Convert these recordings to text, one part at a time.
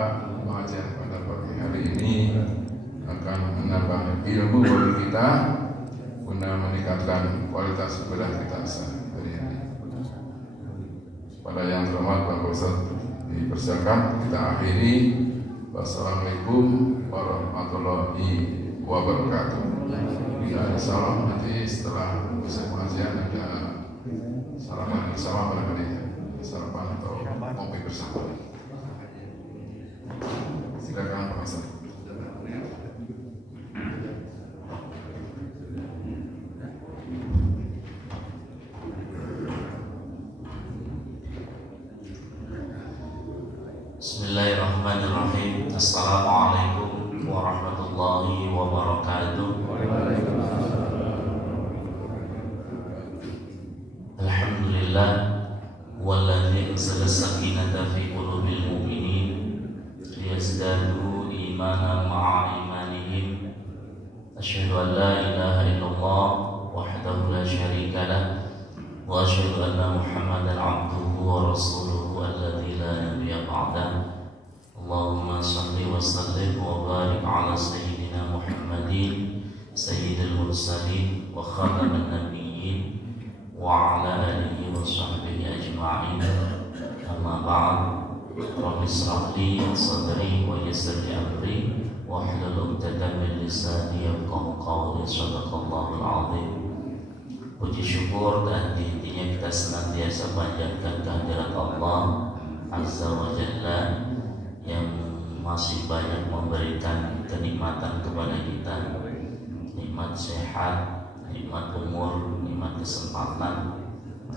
Pengajian pada pagi hari ini akan menambah ilmu bagi kita guna meningkatkan kualitas ibadah kita sehari ini. Pada yang terhormat Pak Ustaz dipersilakan kita akhiri. Wassalamualaikum warahmatullahi wabarakatuh. Insyaallah nanti setelah selesai pengajian ada sarapan bersama barangkali, sarapan atau kopi bersama. Silakan Pak Ustaz. Bismillahirrahmanirrahim. Assalamualaikum warahmatullahi wabarakatuh. Alhamdulillah walladzi anzala sakinata fi qulubil mu'minin liyazdadu imanan ma'a imanihim. Asyhadu an la ilaha illallah wahdahu la syarika lah wa asyhadu anna Muhammadan abduhu wa rasuluhu alladzi la nabiyya ba'dahu. Allahumma salli wa sallim wa barik ala sayyidina Muhammadin sayyidil mursalin wa khataman nabiyyin wa ala alihi wa sahbihi ajma'in. Amma ba'd. Rabbi ishrah li sadri wa yassir li amri wa hlul 'uqdatam min lisani yafqahu qawli. Shadaqallahul 'azim. Puji syukur dan intinya kita senantiasa panjatkan kehadirat Allah Azza wa Jalla yang masih banyak memberikan kenikmatan kepada kita, nikmat sehat, nikmat umur, nikmat kesempatan,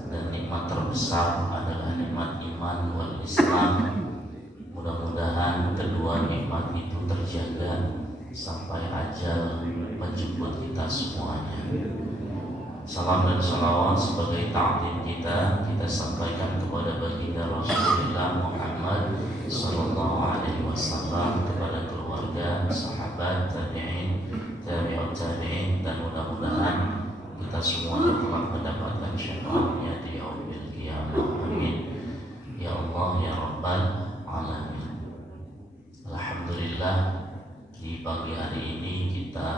dan nikmat terbesar adalah nikmat iman wal Islam. Mudah-mudahan kedua nikmat itu terjaga sampai ajal menjemput kita semuanya. Salam dan salawat sebagai ta'zim kita sampaikan kepada baginda Rasulullah Muhammad sallallahu alaihi wasallam, kepada keluarga, sahabat, tabi'in, tabi'ut tabi'in, dan mudah-mudahan kita semua telah mendapatkan syafaatnya di yaumil qiyamah. Amin. Ya Allah ya Rabbal alamin. Alhamdulillah, di pagi hari ini kita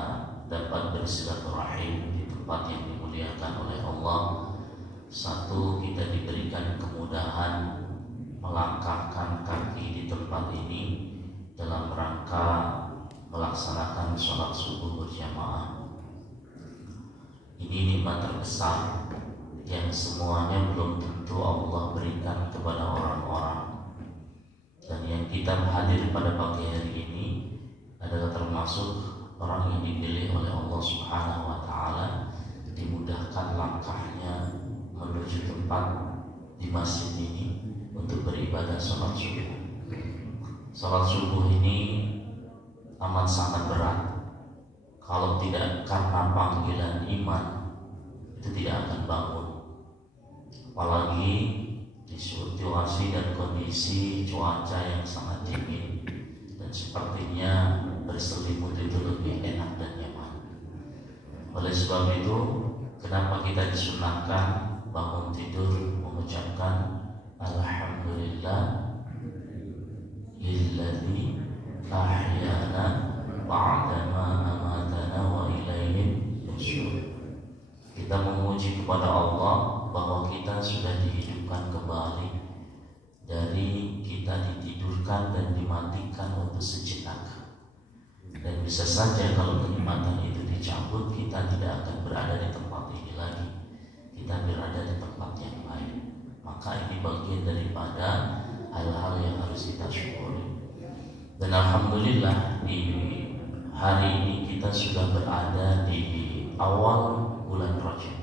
dapat bersilaturahim di tempat yang dimuliakan oleh Allah. Satu, kita diberikan kemudahan melangkahkan kaki di tempat ini dalam rangka melaksanakan sholat subuh berjamaah. Ini nikmat terbesar yang semuanya belum tentu Allah berikan kepada orang-orang. Dan yang kita hadir pada pagi hari ini adalah termasuk orang yang dipilih oleh Allah Subhanahu wa Ta'ala, dimudahkan langkahnya menuju tempat di masjid ini untuk beribadah sholat subuh. Sholat subuh ini amat sangat berat. Kalau tidak karena panggilan iman, itu tidak akan bangun. Apalagi di situasi dan kondisi cuaca yang sangat dingin, dan sepertinya berselimut itu lebih enak dan nyaman. Oleh sebab itu, kenapa kita disunahkan bangun tidur mengucapkan Alhamdulillah lilladzi ahyana ba'dama amatana wa ilaihi nusyur. Kita memuji kepada Allah bahwa kita sudah dihidupkan kembali dari kita ditidurkan dan dimatikan untuk sejenak. Dan bisa saja kalau kenikmatan itu dicabut, kita tidak akan berada di tempat ini lagi. Kita berada di tempat yang lain. Maka ini bagian daripada hal-hal yang harus kita syukuri. Dan alhamdulillah di hari ini kita sudah berada di awal bulan Rajab.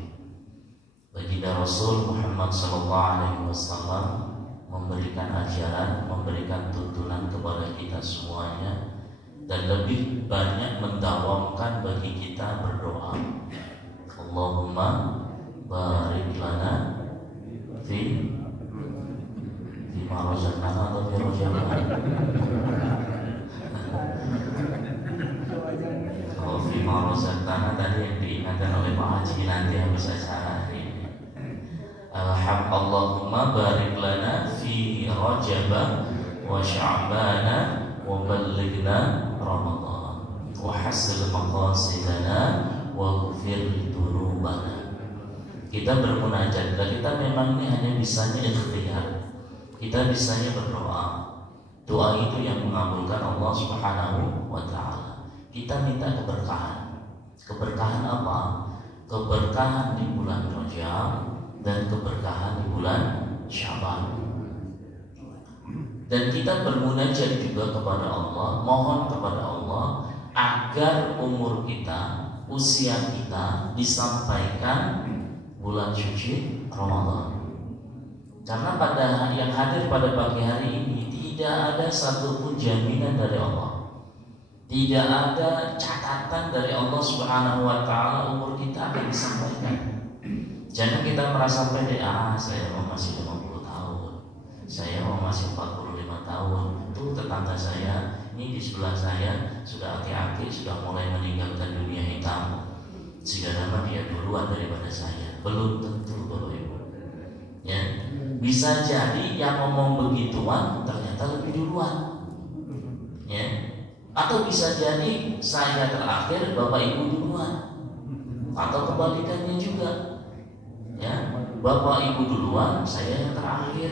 Baginda Rasul Muhammad SAW memberikan ajaran, memberikan tuntunan kepada kita semuanya, dan lebih banyak mendawamkan bagi kita berdoa. Allahumma barik lana fi ma razaqtana atau fi rajabana. Kalau fi ma razaqtana tadi yang diingatkan oleh Pak Haji nanti habis acara ini. Allahumma barik lana fi rajab wa sya'bana wa ballighna Ramadan wa hasil maqasidana wa ghfir dzunubana. Kita bermunajat, dan kita memang ini hanya bisanya ikhtiar. Kita bisanya berdoa. Doa itu yang mengabulkan Allah Subhanahu wa taala. Kita minta keberkahan. Keberkahan apa? Keberkahan di bulan Rajab dan keberkahan di bulan Syaban. Dan kita bermunajat juga kepada Allah, mohon kepada Allah agar umur kita, usia kita disampaikan bulan suci Ramadan. Karena pada yang hadir pada pagi hari ini tidak ada satupun jaminan dari Allah, tidak ada catatan dari Allah Subhanahu wa taala umur kita akan disampaikan. Jangan kita merasa pede, saya masih 50 tahun, saya masih 45 tahun. Tuh tetangga saya ini di sebelah saya sudah aki-aki, sudah mulai meninggalkan dunia hitam, sehingga nama dia duluan daripada saya. Belum tentu Bapak Ibu. Ya, bisa jadi yang ngomong begituan ternyata lebih duluan. Ya, atau bisa jadi saya terakhir, Bapak Ibu duluan, atau kebalikannya juga. Ya, Bapak Ibu duluan, saya yang terakhir.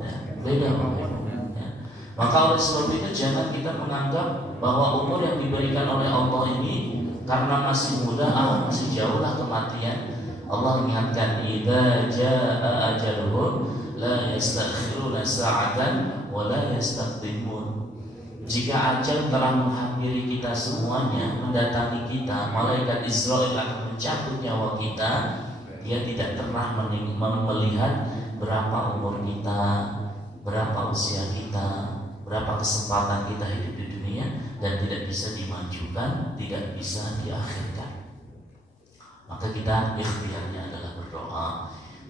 Ya, beda Bapak Ibu. Ya. Maka oleh sebab itu jangan kita menganggap bahwa umur yang diberikan oleh Allah ini karena masih muda, masih jauh lah kematian. Allah ingatkan, idza jaa ajaluhum la yastakhiruna sa'atan wa la yastaqdimun. Jika ajal telah menghampiri kita semuanya, mendatangi kita, malaikat Israel akan mencabut nyawa kita. Dia tidak pernah melihat berapa umur kita, berapa usia kita, berapa kesempatan kita hidup di dunia, dan tidak bisa dimajukan, tidak bisa diakhirkan. Maka kita ikhtiarnya adalah berdoa,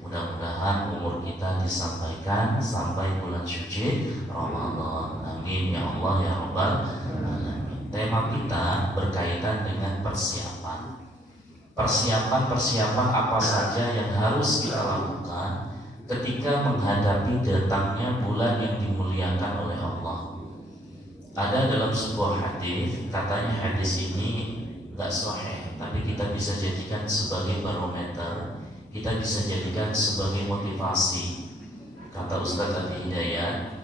mudah-mudahan umur kita disampaikan sampai bulan suci Ramadan. Amin ya Allah ya Rabbal alamin. Tema kita berkaitan dengan persiapan. Persiapan apa saja yang harus kita lakukan ketika menghadapi datangnya bulan yang dimuliakan oleh Allah. Ada dalam sebuah hadis, katanya hadis ini enggak sahih, tapi kita bisa jadikan sebagai barometer, kita bisa jadikan sebagai motivasi. Kata Ustaz Abi Hidayat,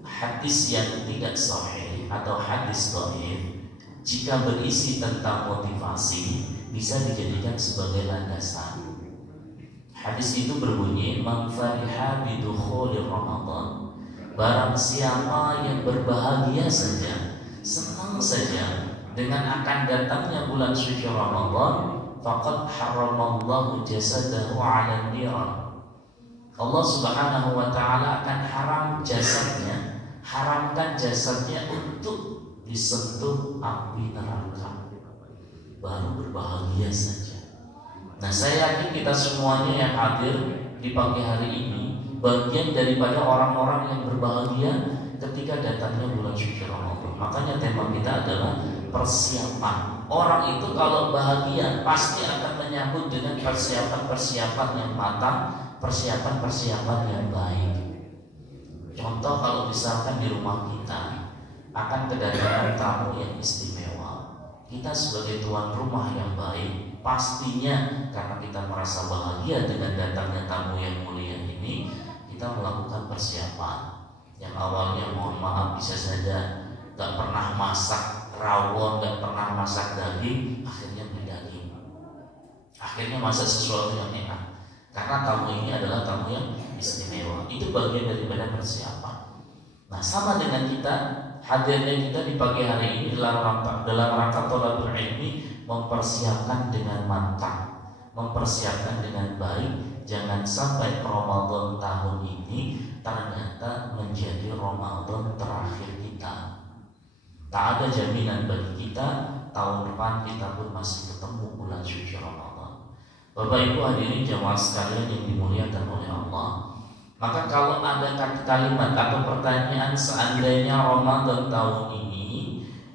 hadis yang tidak sahih atau hadis dhaif jika berisi tentang motivasi bisa dijadikan sebagai landasan. Hadis itu berbunyi, man fariha bidukhulir Ramadan, barang siapa yang berbahagia saja, senang saja dengan akan datangnya bulan suci Ramadan, faqad haramallahu jasadahu 'alan niran. Allah Subhanahu wa taala akan haramkan jasadnya untuk disentuh api neraka. Baru berbahagia saja. Nah, saya yakin kita semuanya yang hadir di pagi hari ini bagian daripada orang-orang yang berbahagia ketika datangnya bulan suci Ramadan. Makanya tema kita adalah persiapan. Orang itu kalau bahagia pasti akan menyambut dengan persiapan-persiapan yang matang, persiapan-persiapan yang baik. Contoh, kalau misalkan di rumah kita akan kedatangan tamu yang istimewa, kita sebagai tuan rumah yang baik, pastinya karena kita merasa bahagia dengan datangnya tamu yang mulia ini, kita melakukan persiapan. Yang awalnya mohon maaf bisa saja gak pernah masak rawon, gak pernah masak daging, akhirnya beli daging, akhirnya masak sesuatu yang enak, karena tamu ini adalah tamu yang istimewa. Itu bagian daripada persiapan. Nah, sama dengan kita hadirnya kita di pagi hari ini dalam rangka thalabul ilmi, mempersiapkan dengan matang, mempersiapkan dengan baik. Jangan sampai Ramadan tahun ini ternyata menjadi Ramadan terakhir kita. Tak ada jaminan bagi kita tahun depan kita pun masih ketemu bulan suci Ramadan. Bapak Ibu hadirin jamaah sekalian yang dimuliakan oleh Allah, maka kalau ada kalimat atau pertanyaan, seandainya Ramadan tahun ini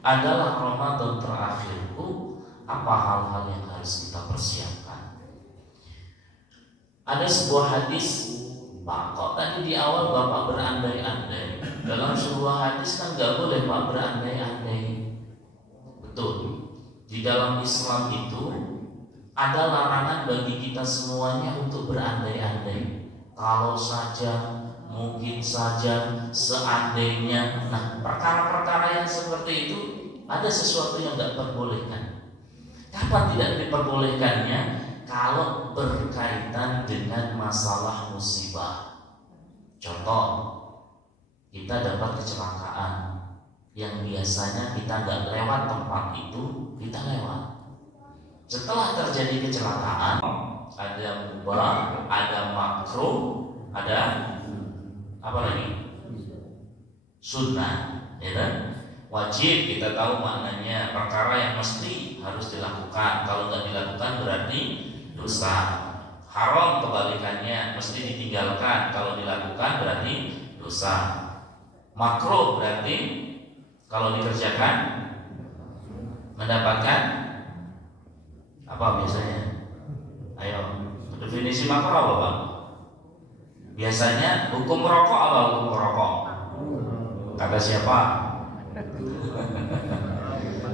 adalah Ramadan terakhirku, apa hal-hal yang harus kita persiapkan? Ada sebuah hadis Pak, kok tadi di awal Bapak berandai-andai? Dalam sebuah hadis kan nggak boleh Pak berandai-andai. Betul. Di dalam Islam itu ada larangan bagi kita semuanya untuk berandai-andai. Kalau saja, mungkin saja, seandainya. Nah, perkara-perkara yang seperti itu ada sesuatu yang tidak diperbolehkan. Kapan tidak diperbolehkannya? Kalau berkaitan dengan masalah musibah. Contoh, kita dapat kecelakaan yang biasanya kita nggak lewat tempat itu, kita lewat. Setelah terjadi kecelakaan, ada mubah, ada makruh, ada apa lagi? Sunnah, ya kan? Wajib kita tahu maknanya, perkara yang mesti harus dilakukan. Kalau nggak dilakukan berarti dosa. Haram kebalikannya, mesti ditinggalkan. Kalau dilakukan berarti dosa. Makruh berarti kalau dikerjakan mendapatkan apa biasanya? Ayo, definisi makruh apa Pak? Biasanya hukum merokok apa hukum merokok? Kata siapa?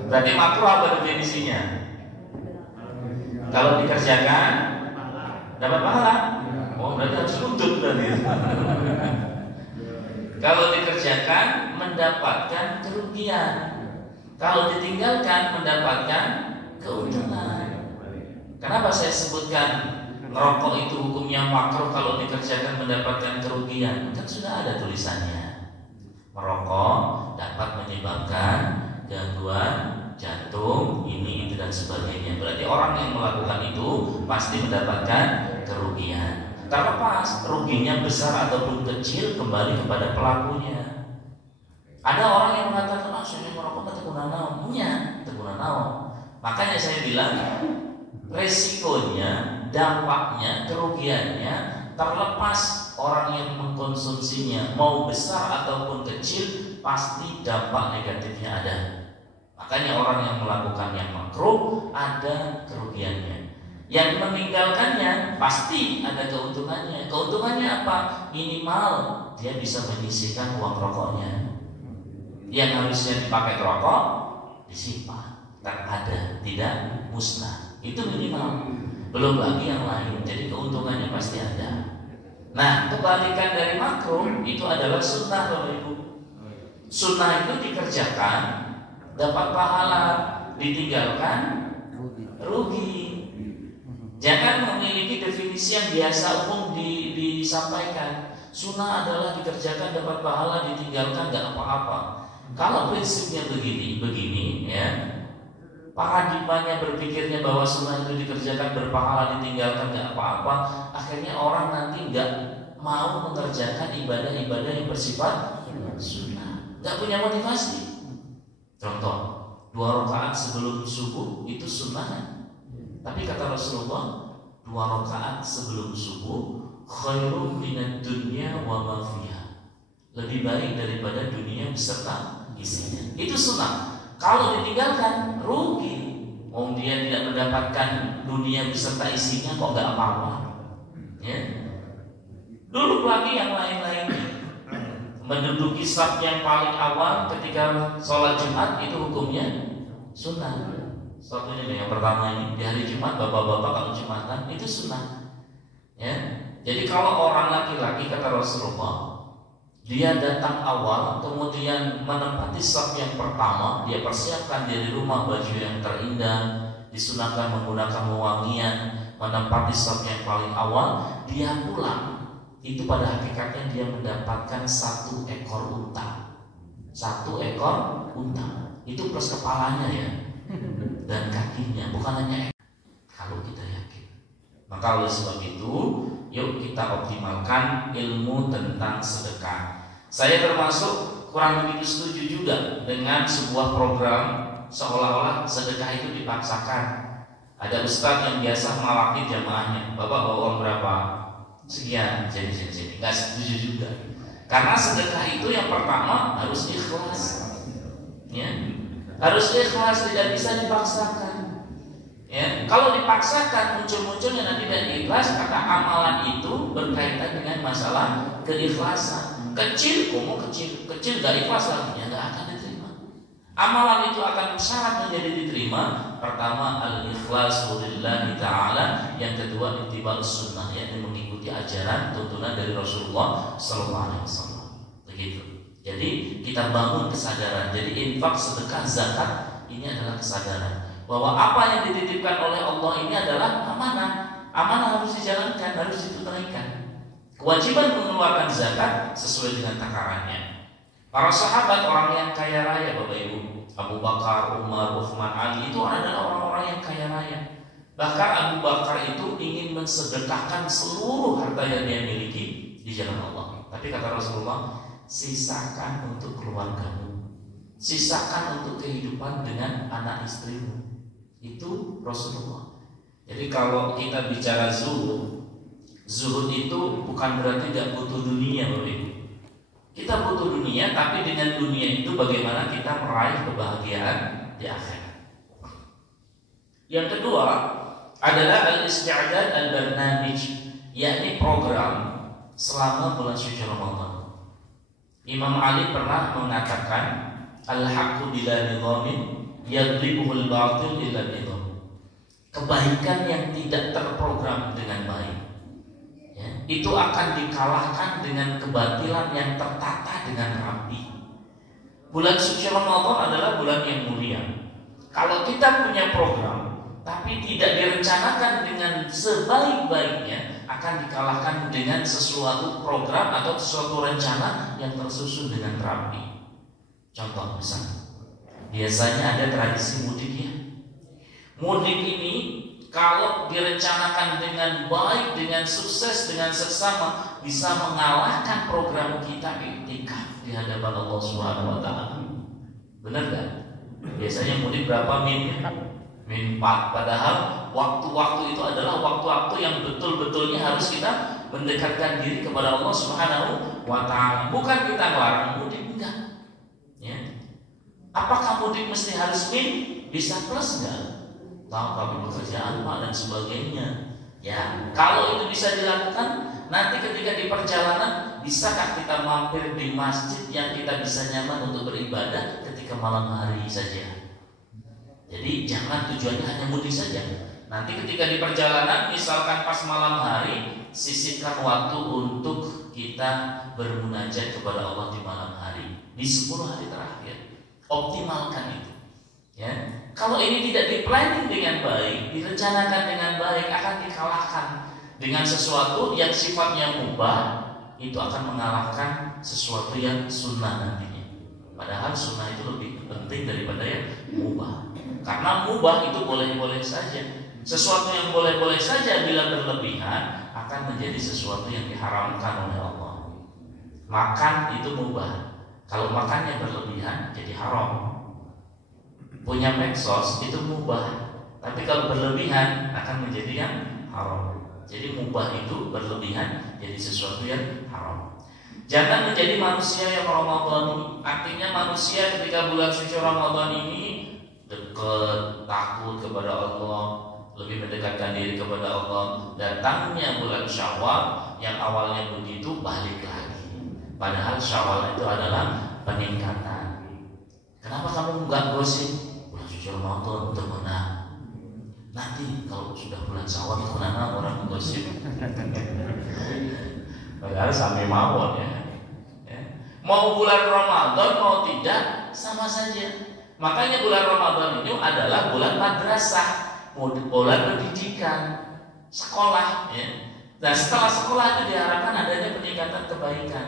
Berarti makruh apa definisinya? Kalau dikerjakan dapat pahala. Oh, berarti harus nuntut berarti. Kalau dikerjakan mendapatkan kerugian. Kalau ditinggalkan mendapatkan keuntungan. Kenapa saya sebutkan merokok itu hukumnya makruh kalau dikerjakan mendapatkan kerugian? Kan sudah ada tulisannya. Merokok dapat menyebabkan gangguan jantung, ini, itu dan sebagainya. Berarti orang yang melakukan itu pasti mendapatkan kerugian. Terlepas ruginya besar ataupun kecil kembali kepada pelakunya. Ada orang yang mengatakan, saya merokok ketegunan naon, punya ketegunan naon. Makanya saya bilang resikonya, dampaknya, kerugiannya terlepas orang yang mengkonsumsinya mau besar ataupun kecil, pasti dampak negatifnya ada. Makanya orang yang melakukan yang makruh ada kerugiannya. Yang meninggalkannya pasti ada keuntungannya. Keuntungannya apa? Minimal dia bisa menyisihkan uang rokoknya. Yang harusnya dipakai rokok disimpan, ada, tidak musnah. Itu minimal. Belum lagi yang lain. Jadi keuntungannya pasti ada. Nah, kebalikan dari makruh itu adalah sunnah, Bapak Ibu. Sunnah itu dikerjakan dapat pahala, ditinggalkan rugi. Jangan memiliki definisi yang biasa umum disampaikan. Sunnah adalah dikerjakan dapat pahala, ditinggalkan nggak apa-apa. Kalau prinsipnya begini ya, paradigmanya berpikirnya bahwa sunnah itu dikerjakan berpahala, ditinggalkan nggak apa-apa, akhirnya orang nanti nggak mau mengerjakan ibadah-ibadah yang bersifat sunnah, nggak punya motivasi. Contoh, 2 rakaat sebelum subuh itu sunnah. Tapi kata Rasulullah, 2 rakaat sebelum subuh khairum minad dunya wa ma fiha. Lebih baik daripada dunia beserta isinya. Itu sunnah. Kalau ditinggalkan rugi. Dia tidak mendapatkan dunia beserta isinya kok nggak apa-apa. Ya. Dulu lagi yang lain-lainnya. Menduduki saf yang paling awal ketika sholat Jumat itu hukumnya sunnah. Satunya yang pertama ini di hari Jumat, bapak-bapak kalau Jumatan itu sunnah. Ya. Jadi kalau orang laki-laki kata Rasulullah, dia datang awal, kemudian menempati saf yang pertama, dia persiapkan diri rumah baju yang terindah, disunahkan menggunakan wewangian, menempati saf yang paling awal, dia pulang. Itu pada hakikatnya dia mendapatkan 1 ekor unta. 1 ekor unta. Itu plus kepalanya ya. Dan kakinya, bukan hanya kalau kita yakin. Maka oleh sebab itu, yuk kita optimalkan ilmu tentang sedekah. Saya termasuk kurang begitu setuju juga dengan sebuah program seolah-olah sedekah itu dipaksakan. Ada ustadz yang biasa melaki jamaahnya, bapak bawa uang berapa? Sekian, sini. Nggak setuju juga. Karena sedekah itu yang pertama harus ikhlas. Ya. Harus ikhlas, tidak bisa dipaksakan. Ya, Kalau dipaksakan muncul-munculnya nanti dari ikhlas, maka amalan itu berkaitan dengan masalah keikhlasan. Kecil, kecil gak ikhlas lagi, ya gak akan diterima. Amalan itu akan syarat menjadi diterima. Pertama al-ikhlasu lillahi ta'ala, yang kedua ittiba'us sunnah, yakni mengikuti ajaran tuntunan dari Rasulullah sallallahu alaihi wasallam. Begitu. Jadi kita bangun kesadaran. Jadi infak, sedekah, zakat ini adalah kesadaran bahwa apa yang dititipkan oleh Allah ini adalah amanah. Amanah harus dijalankan, harus ditunaikan. Kewajiban mengeluarkan zakat sesuai dengan takarannya. Para sahabat, orang yang kaya raya, Bapak Ibu, Abu Bakar, Umar, Uthman, Ali, itu adalah orang-orang yang kaya raya. Bahkan Abu Bakar itu ingin mensedekahkan seluruh harta yang dia miliki di jalan Allah. Tapi kata Rasulullah, sisakan untuk keluargamu, sisakan untuk kehidupan dengan anak istrimu. Itu Rasulullah. Jadi kalau kita bicara zuhud, zuhud itu bukan berarti tidak butuh dunia, Bapak Ibu. Kita butuh dunia, tapi dengan dunia itu bagaimana kita meraih kebahagiaan di akhirat. Yang kedua adalah al-isti'dad al-barnamij, yakni program selama bulan suci Ramadan. Imam Ali pernah mengatakan, al-haqqu bila nidhamin yaglibuhul batil illa nidham. Kebaikan yang tidak terprogram dengan baik, ya, itu akan dikalahkan dengan kebatilan yang tertata dengan rapi. Bulan suci Ramadan adalah bulan yang mulia. Kalau kita punya program tapi tidak direncanakan dengan sebaik-baiknya, akan dikalahkan dengan sesuatu program atau sesuatu rencana yang tersusun dengan rapi. Contoh misalnya, biasanya ada tradisi mudik ya. Mudik ini kalau direncanakan dengan baik, dengan sukses, dengan seksama, bisa mengalahkan program kita iktikaf di hadapan Allah Subhanahu wa taala. Benar enggak? Biasanya mudik berapa min? Min 4. Padahal waktu-waktu itu adalah waktu-waktu yang betul-betulnya harus kita mendekatkan diri kepada Allah Subhanahu wa taala. Bukan kita melarang mudik, enggak. Ya. Apakah mudik mesti harus min? Bisa plus enggak? Tahu kami pekerjaan Pak dan sebagainya. Ya, kalau itu bisa dilakukan, nanti ketika di perjalanan bisakah kita mampir di masjid yang kita bisa nyaman untuk beribadah ketika malam hari saja. Jadi jangan tujuannya hanya mudik saja. Nanti ketika di perjalanan, misalkan pas malam hari, sisihkan waktu untuk kita bermunajat kepada Allah di malam hari, di 10 hari terakhir. Optimalkan itu. Ya. Kalau ini tidak di-planning dengan baik, direncanakan dengan baik, akan dikalahkan dengan sesuatu yang sifatnya mubah. Itu akan mengalahkan sesuatu yang sunnah nantinya. Padahal sunnah itu lebih penting daripada yang mubah. Karena mubah itu boleh-boleh saja. Sesuatu yang boleh-boleh saja bila berlebihan akan menjadi sesuatu yang diharamkan oleh Allah. Makan itu mubah. Kalau makannya berlebihan jadi haram. Punya medsos itu mubah, tapi kalau berlebihan akan menjadi yang haram. Jadi mubah itu berlebihan jadi sesuatu yang haram. Jangan menjadi manusia yang Ramadan. Artinya manusia ketika bulan suci Ramadan ini dekat, takut kepada Allah, lebih mendekatkan diri kepada Allah. Datangnya bulan Syawal yang awalnya begitu, balik lagi. Padahal Syawal itu adalah peningkatan. Kenapa kamu enggak gosip? Ramadan temenan. Nanti kalau sudah bulan Syawal temenan orang gosip. Padahal sampai mawon ya. Mau bulan Ramadan mau tidak sama saja. Makanya bulan Ramadan ini adalah bulan madrasah, bulan pendidikan, sekolah ya. Nah setelah sekolah itu diharapkan adanya peningkatan kebaikan.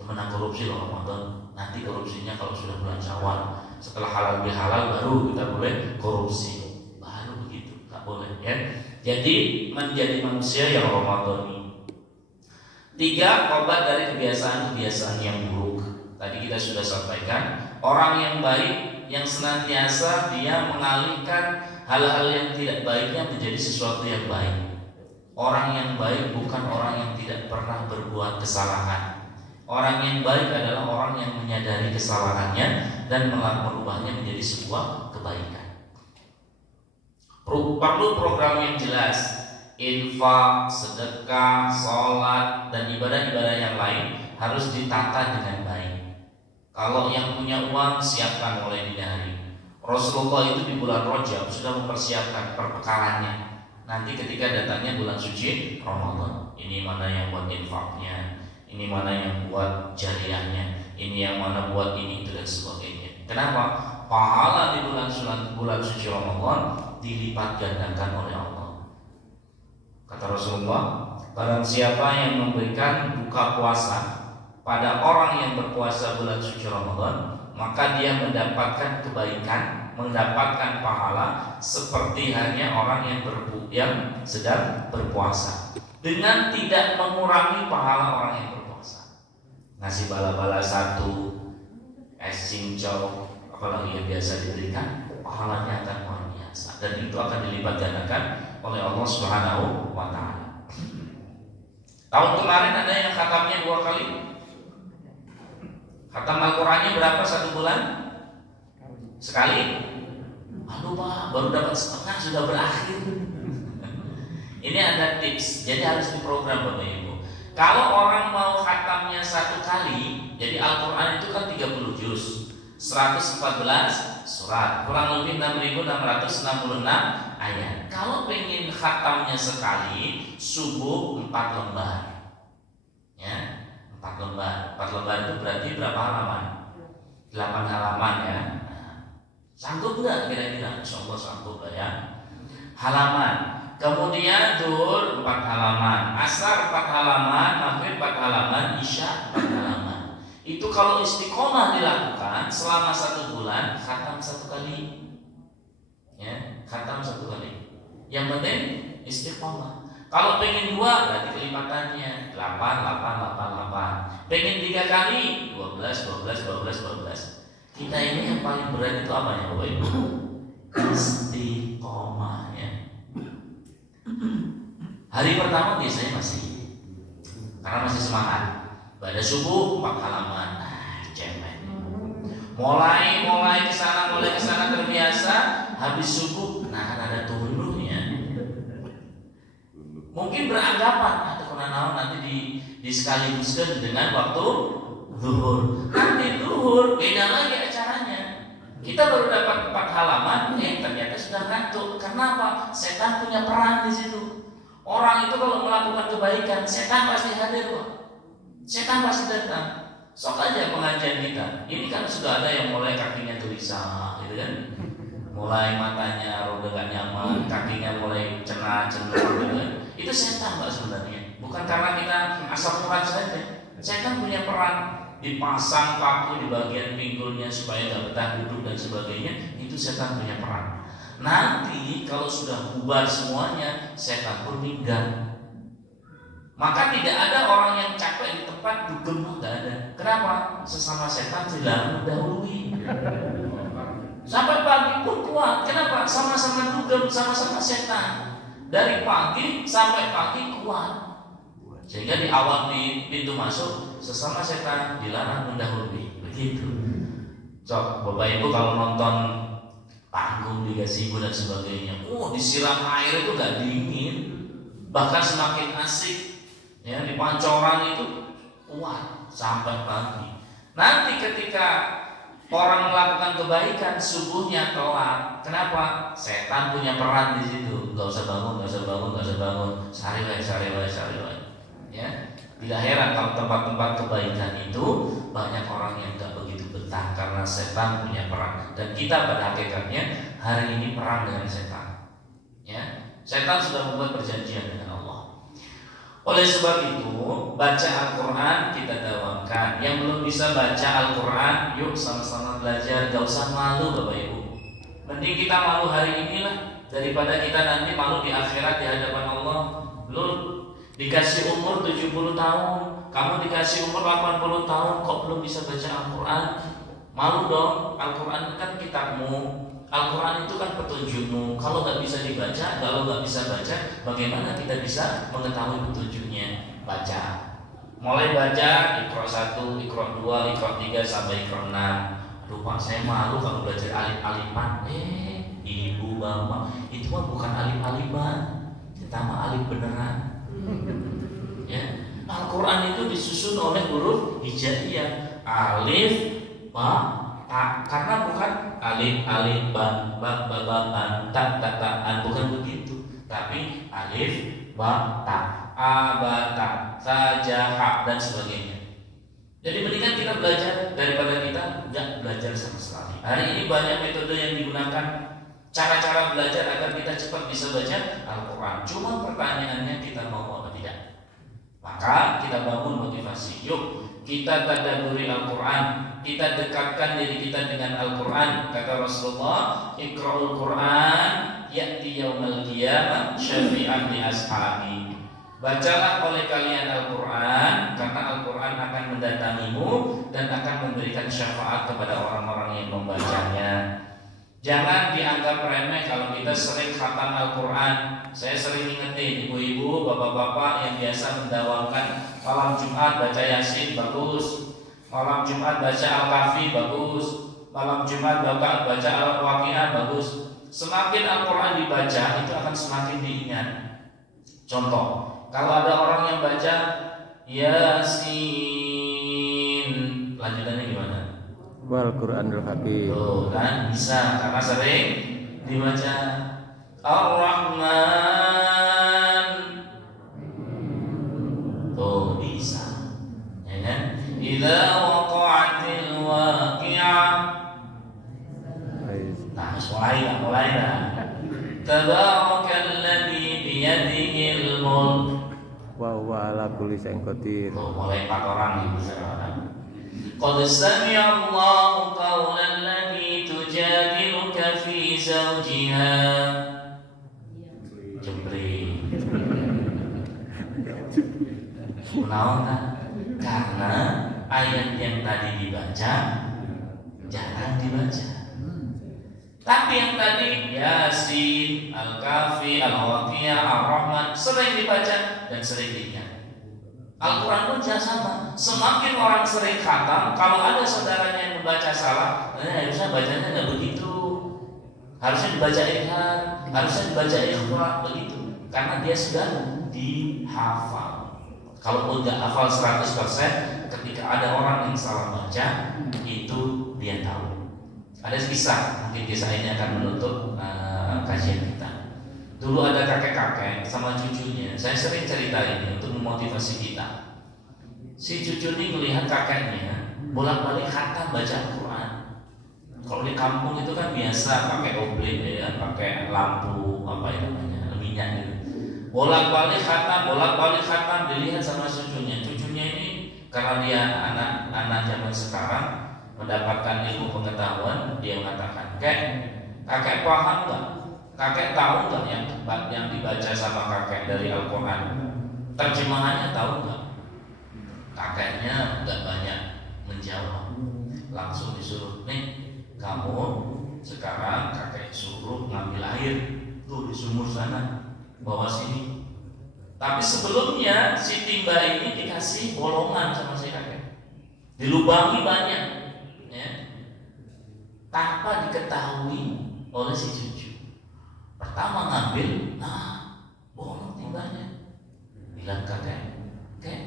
Temenan korupsi loh Ramadan. Nanti korupsinya kalau sudah bulan Syawal. Setelah halal bihalal baru kita boleh korupsi, baru begitu, tak boleh ya. Jadi menjadi manusia yang Ramadhani. 3, obat dari kebiasaan-kebiasaan yang buruk. Tadi kita sudah sampaikan, orang yang baik yang senantiasa dia mengalihkan hal-hal yang tidak baiknya menjadi sesuatu yang baik. Orang yang baik bukan orang yang tidak pernah berbuat kesalahan. Orang yang baik adalah orang yang menyadari kesalahannya dan merubahnya menjadi sebuah kebaikan. Perlu program yang jelas. Infak, sedekah, sholat, dan ibadah-ibadah yang lain harus ditata dengan baik. Kalau yang punya uang, siapkan mulai dini hari. Rasulullah itu di bulan Rajab sudah mempersiapkan perbekalannya. Nanti ketika datangnya bulan suci Ramadan, ini mana yang buat infaknya, ini mana yang buat jariahnya, ini yang mana buat ini itu dan sebagainya. Kenapa? Pahala di bulan suci Ramadan dilipat gandakan oleh Allah. Kata Rasulullah, barang siapa yang memberikan buka puasa pada orang yang berpuasa bulan suci Ramadan, maka dia mendapatkan kebaikan, mendapatkan pahala seperti hanya orang yang sedang berpuasa, dengan tidak mengurangi pahala orang yang berpuasa. Nasi bala-bala 1, es cincau, apalagi yang biasa diberikan, pahalanya akan luar biasa, dan itu akan dilipat gandakan oleh Allah Subhanahu wa Ta'ala. Tahun kemarin ada yang khatamnya 2 kali. Khatam Al-Qurannya berapa satu bulan? Sekali? Aduh Pak, baru dapat setengah sudah berakhir. Ini ada tips, jadi harus diprogram Bapak Ibu. Kalau orang mau khatamnya 1 kali, jadi Al-Quran itu kan 30 juz, 114 surat, kurang lebih 6.666 ayat. Kalau pengen khatamnya sekali, subuh 4 lembar, ya, 4 lembar. 4 lembar itu berarti berapa halaman? 8 halaman ya. Sanggup nggak kira-kira? Insya Allah sanggup lah ya. Halaman. Kemudian Zuhur 4 halaman, Asar 4 halaman, Maghrib 4 halaman, Isya 4 halaman. Itu kalau istiqomah dilakukan selama 1 bulan, khatam 1 kali. Ya, khatam 1 kali. Yang penting istiqomah. Kalau pengen 2 berarti kelipatannya 8, 8, 8, 8. Pengen 3 kali 12, 12, 12, 12. Kita ini yang paling berat itu apa ya Bapak Ibu? Istiqomahnya. Hari pertama biasanya karena masih semangat. Pada subuh 4 halaman, cemen. Mulai kesana terbiasa. Habis subuh, ada tunduhnya. Mungkin beranggapan nanti disekaligus dengan waktu zuhur. Nanti zuhur beda lagi acaranya. Kita baru dapat 4 halaman, ternyata sudah ngantuk. Kenapa? Setan punya peran di situ. Orang itu kalau melakukan kebaikan, setan pasti hadir kok. Setan pasti datang. Sok aja pengajian kita. Ini kan sudah ada yang mulai kakinya gelisah, gitu kan? Mulai matanya rada gak nyaman, kakinya mulai cenah-cenah, gitu kan? Itu setan Pak sebenarnya. Bukan karena kita asal murad saja. Setan punya peran. Dipasang paku di bagian pinggulnya supaya gak betah duduk dan sebagainya. Itu setan punya peran. Nanti kalau sudah bubar semuanya, setan pun minggat. Maka tidak ada orang yang capek di tempat dugem, nggak ada. Kenapa? Sesama setan tidak mendahului. Sampai pagi pun kuat. Kenapa? Sama-sama dugem, sama-sama setan. Dari pagi sampai pagi kuat. Sehingga di awal di pintu masuk sesama setan dilarang mendahului. Begitu. So, Bapak Ibu kalau nonton panggung di gazebo dan sebagainya, disiram air itu gak dingin, bahkan semakin asik. Ya, di pancoran itu kuat sampai pagi. Nanti ketika orang melakukan kebaikan subuhnya telat. Kenapa? Setan punya peran di situ. Gak usah bangun. Sari. Ya, tidak heran kalau tempat-tempat kebaikan itu banyak orang yang gak begitu betah karena setan punya peran. Dan kita pada hakikatnya hari ini perang dengan setan. Ya, setan sudah membuat perjanjian dengan Allah. Oleh sebab itu, baca Al-Quran kita dawamkan. Yang belum bisa baca Al-Quran, yuk sama-sama belajar. Gak usah malu Bapak Ibu. Mending kita malu hari inilah daripada kita nanti malu di akhirat di hadapan Allah. Lu dikasih umur 70 tahun, kamu dikasih umur 80 tahun, kok belum bisa baca Al-Quran? Malu dong. Al-Quran kan kitabmu. Al-Quran itu kan petunjukmu. Kalau nggak bisa dibaca, kalau nggak bisa baca, bagaimana kita bisa mengetahui petunjuknya? Baca. Mulai baca Iqra 1, Iqra 2, Iqra 3 sampai Iqra 6. Aduh Pak, saya malu kalau belajar alif-alifan. Ibu bapak, itu mah bukan alif-alifan, kita mah alif beneran. Ya, Al-Quran itu disusun oleh huruf hijaiyah, alif, ba, ta, karena bukan alif, ba, ta, bukan begitu, tapi alif, ba, ta, a, ba, ta, sa, ja, ha, dan sebagainya. Jadi mendingan kita belajar daripada kita nggak belajar sama sekali. Hari ini banyak metode yang digunakan, cara-cara belajar agar kita cepat bisa baca Al-Quran. Cuma pertanyaannya kita mau apa tidak. Maka kita bangun motivasi. Yuk kita tadabburi Al-Quran, kita dekatkan diri kita dengan Al-Quran. Kata Rasulullah, Iqra'ul Quran ya'ti yaumal qiyamah syafi'an li ashabi. Bacalah oleh kalian Al-Quran, karena Al-Quran akan mendatangimu dan akan memberikan syafaat kepada orang-orang yang membacanya. Jangan dianggap remeh kalau kita sering khatam Al-Quran. Saya sering ingetin ibu-ibu, bapak-bapak yang biasa mendawakan malam Jumat baca Yasin, bagus. Malam Jumat baca Al-Kahfi, bagus. Malam Jumat baca Al-Waqiah, bagus. Semakin Al-Quran dibaca, itu akan semakin diingat. Contoh, kalau ada orang yang baca Yasin, lanjutannya gimana? Wal Quranul Hakim. Tuh kan bisa, karena sering dibaca. Ar-Rahman, tuh bisa, ya kan? Idza waqa'atil waqi'ah. Nah, mulai dah. Tabarakalladzi biyadihil mulk. Wa huwa ala kulli syai'in qadir. Mulai 4 orang ibu saudara. Qad sami'a Allahu qawlan allati tujadiluka fi zawjiha. Jempri. Kenapa? Karena ayat yang tadi dibaca jarang dibaca. Tapi yang tadi Yasin, Al-Kahfi, Al-Waqiah, Ar-Rahman sering dibaca dan sering diingat. Al-Quran pun sama. Semakin orang sering khatam, kalau ada saudaranya yang membaca salah, harusnya bacanya nggak begitu. Harusnya dibaca ikhlas, harusnya dibaca ikhlas begitu. Karena dia sudah dihafal. Kalau udah hafal 100%, ketika ada orang yang salah baca, itu dia tahu. Ada kisah, mungkin kisah ini akan menutup kajian kita. Dulu ada kakek-kakek sama cucunya. Saya sering cerita ini untuk memotivasi kita. Si cucu ini melihat kakeknya bolak-balik khatam baca Al-Quran. Kalau di kampung itu kan biasa pakai obling ya, pakai lampu apa itu namanya, minyak gitu. Bolak-balik khatam dilihat sama cucunya. Cucunya ini karena dia anak zaman sekarang, mendapatkan ilmu pengetahuan, dia mengatakan, kakek paham nggak? Kakek tahu nggak yang dibaca sama kakek dari Al-Quran? Terjemahannya tahu nggak? Kakeknya nggak banyak menjawab, langsung disuruh, nih kamu sekarang kakek suruh ngambil air tuh di sumur sana, bawa sini. Tapi sebelumnya si timba ini dikasih bolongan sama si kakek, dilubangi banyak. Tanpa diketahui oleh si cucu. Pertama ngambil, bolong timbanya. Bilang kakek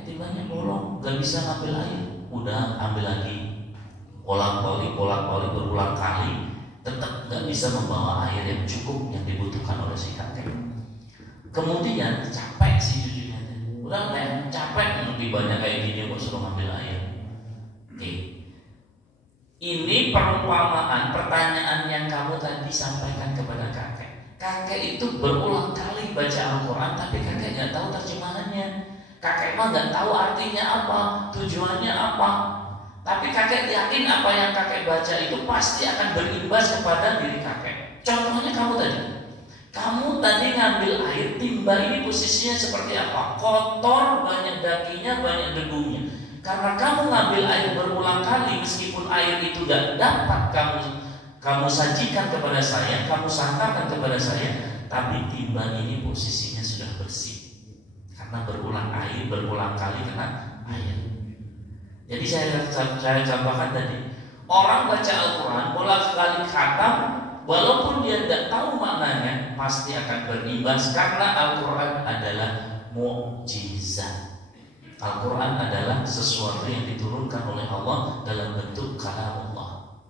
timbanya bolong, gak bisa ngambil air. Udah ambil lagi, bolak-balik berulang kali, tetap gak bisa membawa air yang cukup yang dibutuhkan oleh si kakek. Kemudian capek si cucunya, udah capek lebih banyak kayak gini, kok suruh ngambil air. Ini perumpamaan pertanyaan yang kamu tadi sampaikan kepada kakek. Kakek itu berulang kali baca Al-Quran, tapi kakek nggak tahu terjemahannya. Kakek mah nggak tahu artinya apa, tujuannya apa. Tapi kakek yakin apa yang kakek baca itu pasti akan berimbas kepada diri kakek. Contohnya kamu tadi ngambil air, timba ini posisinya seperti apa? Kotor, banyak dagingnya, banyak debunya. Karena kamu ngambil air berulang kali, meskipun air itu tidak dapat kamu sajikan kepada saya, kamu santarkan kepada saya, tapi timba ini posisinya sudah bersih. Karena berulang kali kena air. Jadi saya contohkan tadi, Orang baca Al-Quran bolak-balik khatam, walaupun dia tidak tahu maknanya, pasti akan berimbas karena Al-Quran adalah mukjizat. Al-Quran adalah sesuatu yang diturunkan oleh Allah dalam bentuk kalamullah.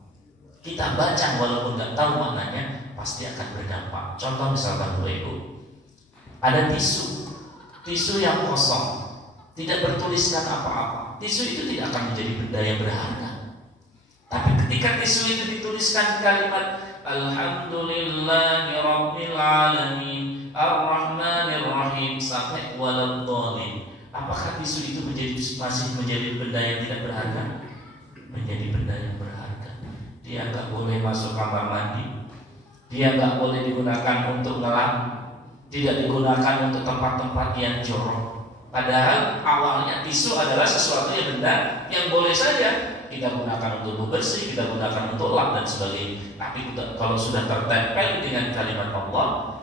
Kita baca walaupun nggak tahu maknanya, pasti akan berdampak. Contoh misalkan Bapak Ibu, ada tisu yang kosong, tidak bertuliskan apa-apa. Tisu itu tidak akan menjadi benda yang berharga. Tapi ketika tisu itu dituliskan kalimat Alhamdulillahirabbil alamin Ar-Rahmanir-Rahim sampai waladhdallin, apakah tisu itu masih menjadi benda yang tidak berharga? Menjadi benda yang berharga. Dia nggak boleh masuk kamar mandi, dia nggak boleh digunakan untuk ngelap, tidak digunakan untuk tempat-tempat yang jorok. Padahal awalnya tisu adalah sesuatu yang benda yang boleh saja kita gunakan untuk bebersih, kita gunakan untuk lap dan sebagainya. Tapi kalau sudah tertempel dengan kalimat Allah,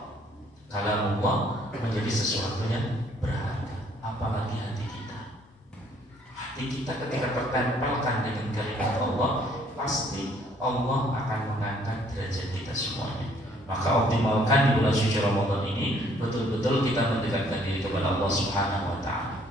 kalamullah, menjadi sesuatu yang berharga. Apalagi hati kita. Hati kita ketika tertempelkan dengan kalimat Allah, pasti Allah akan mengangkat derajat kita semuanya. Maka optimalkan di bulan suci Ramadan ini, betul-betul kita mendekatkan diri kepada Allah Subhanahu wa Ta'ala.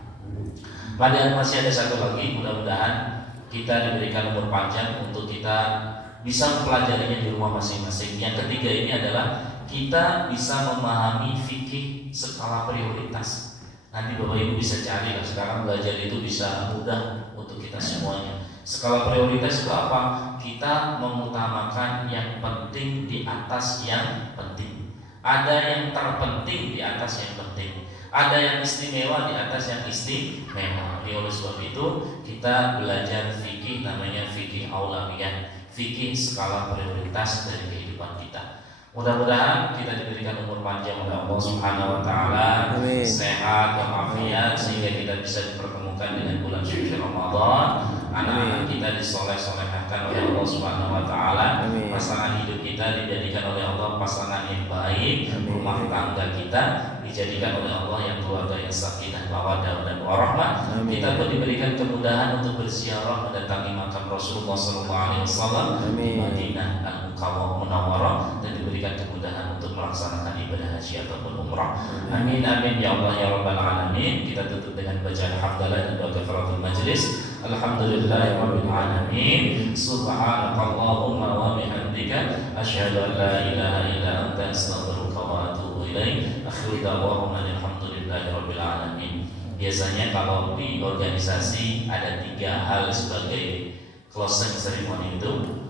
Padahal masih ada satu lagi, mudah-mudahan kita diberikan umur panjang untuk kita bisa mempelajarinya di rumah masing-masing. Yang ketiga ini adalah kita bisa memahami fikih skala prioritas. Nanti Bapak Ibu bisa cari lah, sekarang belajar itu bisa mudah untuk kita semuanya. Skala prioritas itu apa? Kita mengutamakan yang penting di atas yang penting. Ada yang terpenting di atas yang penting. Ada yang istimewa di atas yang istimewa. Oleh sebab itu kita belajar fikih, namanya fikih aulawiyah, fikih skala prioritas dari kehidupan kita. Mudah-mudahan kita diberikan umur panjang oleh Allah Subhanahu wa Ta'ala, sehat walafiat, sehingga kita bisa dipertemukan dengan bulan suci Ramadan. Anak-anak kita disoleh-solehkan oleh Allah Subhanahu wa Ta'ala. Pasangan hidup kita dijadikan oleh Allah pasangan yang baik. Rumah tangga kita dijadikan oleh Allah yang keluarga yang sakinah, mawaddah dan warahmah. Kita pun diberikan kemudahan untuk berziarah mendatangi makam Rasulullah SAW di Madinah Al-Munawwarah, dan diberikan kemudahan untuk melaksanakan ibadah haji ataupun umrah. Amin amin ya Allah ya Rabbal alamin. Kita tutup dengan bacaan hamdalah dan doa kafaratul majlis. Alhamdulillahirabbil alamin. Subhanakallahumma wa bihamdika asyhadu an la ilaha illa anta astaghfiruka wa atubu ilaik. Akhiru da'wana alhamdulillahirabbil alamin. Biasanya kalau di organisasi ada 3 hal sebagai closing ceremony itu.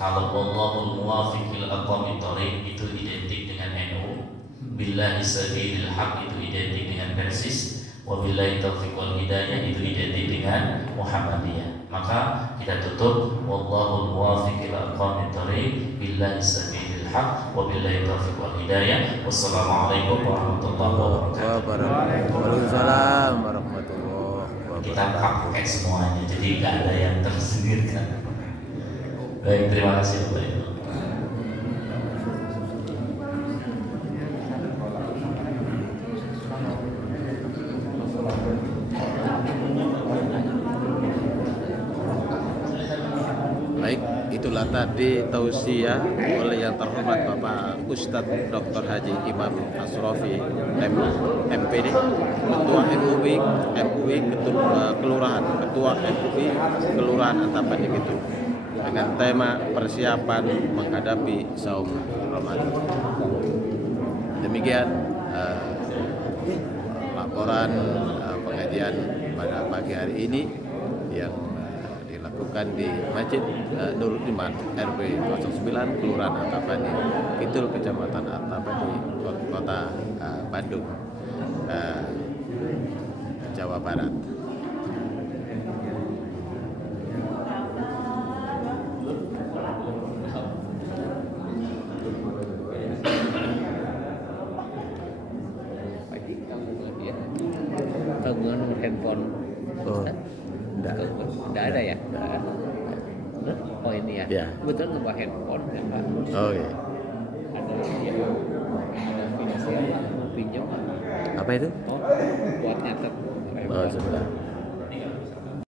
Kalau wallahul muwaffiq ila aqwamit thoriq itu identik dengan NU, billahi sabilil haq itu identik dengan Persis, wabillahi taufiq wal hidayah itu identik dengan Muhammadiyah. Maka kita tutup wallahul muwaffiq ila aqwamit thoriq, billahi sabilil haq, wabillahi taufiq wal hidayah. Wassalamualaikum warahmatullahi wabarakatuh. Waalaikumsalam warahmatullahi wabarakatuh. Kita pakai semuanya, jadi nggak ada yang tersendirikan. Baik, terima kasih Bapak Ibu. Baik, itulah tadi tausiah oleh yang terhormat Bapak Ustadz Dr. Haji Imam Asrofi MPD, Ketua MUI Kelurahan, Ketua MUI Kelurahan Antapani gitu, dengan tema persiapan menghadapi saum Ramadan. Demikian laporan pengajian pada pagi hari ini yang dilakukan di Masjid Nurul Iman RW 09 Kelurahan Antapani, Kidul, Kecamatan Antapani, Kota Bandung, Jawa Barat. Nomor handphone. Oh, Enggak ada ya? Oh ini ya. Ya. Betul ngebawa handphone ya Pak. oh iya. Ada yang ada finansial pinjam. Apa itu? Oh, buat nyatet. Oh, sebentar.